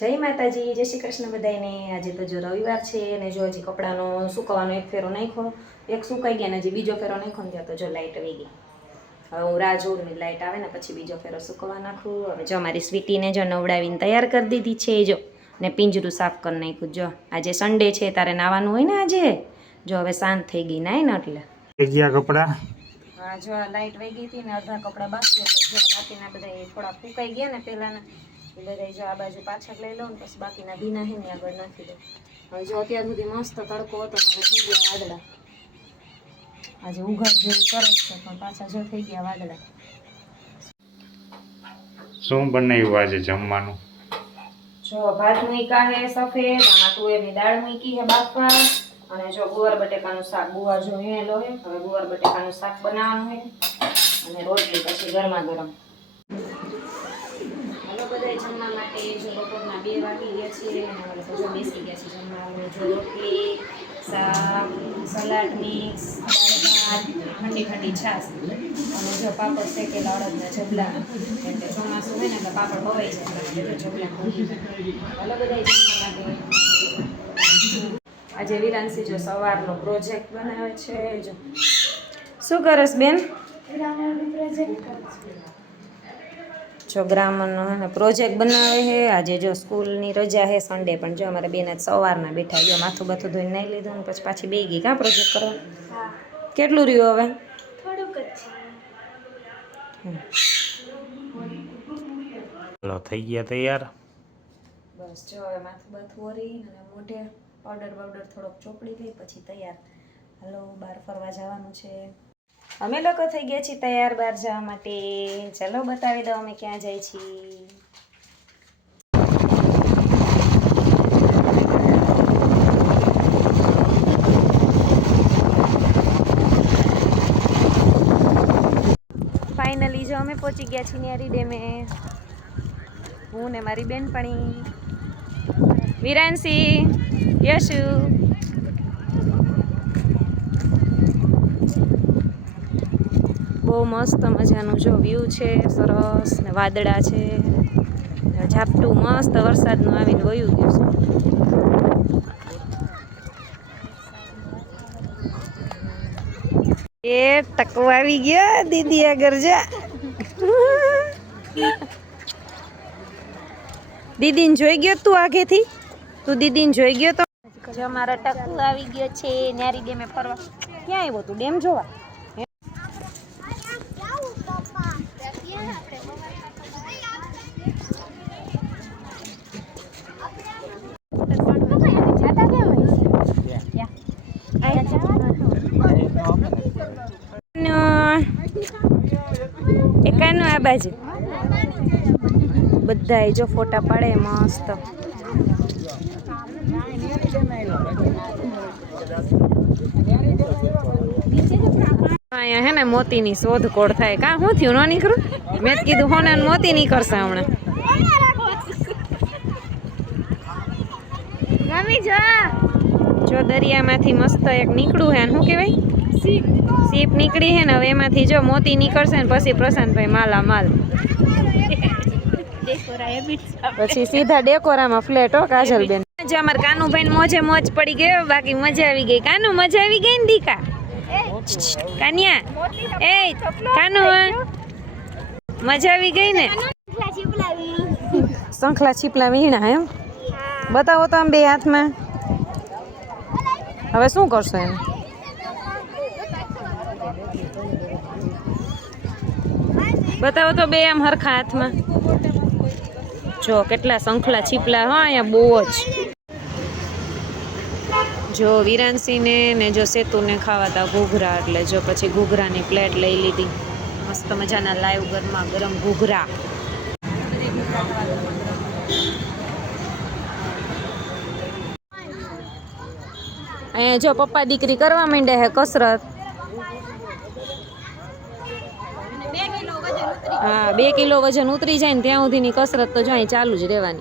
જય માતાજી, જય શ્રી કૃષ્ણ બધાને। આજે તો જો રવિવાર છે અને જો હજી કપડાનો સુકવવાનો એક ફેરો નાખ્યો, એક સુકાઈ ગયા ને હજી બીજો ફેરો નાખ્યો ને ત્યાં તો જો લાઇટ આવી ગઈ। હવે હું રાહ જોઉં ને લાઇટ આવે ને પછી બીજો ફેરો સુકવવા નાખું। હવે જો અમારી સ્વીટીને જો નવડાવીને તૈયાર કરી દીધી છે જો, ને પિંજરું સાફ કરી નાખ્યું। જો આજે સન્ડે છે, તારે નાવાનું હોય ને આજે। જો હવે શાંત થઈ ગઈ નાય ને એટલે ગયા કપડા। હા જો લાઇટ વહી ગઈ હતી ને અડધા કપડાં બાકી હતા, જો બાકીના બધા થોડા ફૂંકાઈ ગયા ને પહેલાના બધા જો આ બાજુ પાછળ લઈ લઉં ને પછી બાકીના ભીના હે ને આગળ નાખી દઉં। હવે જો અત્યાર સુધી મસ્ત તડકો હતો ને હવે થઈ ગયા વાદળા। આજે ઉઘાડ જેવું સરસ છે પણ પાછા જો થઈ ગયા વાદળા। શું બનાવ્યું આજે જમવાનું? જો ભાત મૂક્યા હે સફેદ, આમાં તુવેરની દાળ મૂકી હે બાફવા, અને જો ગુવાર બટેકાનું શાક। ગુવાર જો હેલો હે, હવે ગુવાર બટેકાનું શાક બનાવવાનું હે અને રોટલી પછી ગરમા ગરમ। હાલો બધા જમવા માટે। જો બપોરના 2 વાગી ગયા છે અને હવે તો જો બેસી ગયા છે જમવા। જો રોટલી, શાક, સલાડ મિક્સ, દાળ ભાત, ઠંડી ઠંડી છાશ અને જો પાપડ શેકેલા અડદના જબલા, એટલે ચોમાસું હોય ને એટલે પાપડ ભવાઈ જાય એટલે જબલા મૂકી। હાલો બધા જમવા માટે। આજે વિરાંશી જો સવારનો પ્રોજેક્ટ બનાવે છે। જો શું કરસ બેન? જો ગ્રામરનો હે પ્રોજેક્ટ બનાવે છે। આજે જો સ્કૂલની રજા છે સન્ડે, પણ જો અમારે બેન આજ સવારના બેઠા। જો માથું બાથું ધોઈને નાઈ લીધું ને પછી પાછી બેસી ગઈ। કાં પ્રોજેક્ટ કરવા? કેટલું રહ્યું હવે? થોડુંક જ છે। ચલો થઈ ગયા તૈયાર। બસ જો હવે માથું બાથું ઓરી અને મોઢે પાવડર બાવડર થોડોક ચોપડી લઈ પછી તૈયાર। હાલો બહાર ફરવા જવાનું છે। અમે લોકો થઈ ગયા છીએ તૈયાર બહાર જવા માટે। ચલો બતાવી દો અમે ક્યાં જાય છીએ। ફાઇનલી જો અમે પહોંચી ગયા છીએ ન્યારી ડેમે। હું ને મારી બેનપણી વિરાંશી, યશુ। બહુ મસ્ત મજાનું જો વ્યૂ છે, સરસ ને વાદળા છે, ઝાપટું મસ્ત વરસાદનું આવીને વયું ગયું છે। એ ટકો આવી ગયો દીદી આગળ જા। દીદીને જોઈ ગયો તું આગેથી? તું દીદીને જોઈ ગયો તો? જો મારો ટકુ આવી ગયો છે ન્યારી ડેમે ફરવા। ક્યાં આવ્યો તું ડેમ જોવા? એકાનું આ બાજુ બધાય જો ફોટા પાડે મસ્ત। અહીંયા હે ને મોતીની શોધખોળ થાય। કાં શું થયું? ન નીકળું? મેં જ કીધું હોને મોતી નીકળશે હમણાં। જો દરિયામાંથી મસ્ત એક નીકળું હે, શું કહેવાય? સીપ નીકળી હે ને હવે એમાંથી જો મોતી નીકળશે ને પછી પ્રશાંતભાઈ માલા માલ। પછી સીધા ડેકોરામાં ફ્લેટ હો કાજલબેન। જો અમારે કાનુભાઈ મોજે મોજ પડી ગયો, બાકી મજા આવી ગઈ। કાનુ મજા આવી ગઈ ને દીકા? કાન્યા એ કાનુ મજા આવી ગઈ ને? શંખલા છીપલા વીણા એમ બતાવો તો આમ બે હાથમાં। હવે શું કરશો એમ? બતાવો તો બે આમ હરખા હાથમાં। જો કેટલા શંખલા છીપલા હા અહીંયા બહુ જ। જો વિરાંશીને ને જો સેતુને ખાવાતા ઘૂઘરા, એટલે જો પછી ઘૂઘરાની પ્લેટ લઈ લીધી। મસ્ત મજાના લાઈવ ગરમા ગરમ ઘૂઘરા। અહીંયા જો પપ્પા દીકરી કરવા માંડ્યા હે કસરત। હા 2 કિલો વજન ઉતરી જાય ને ત્યાં સુધીની કસરત તો જો અહીં ચાલુ જ રહેવાની।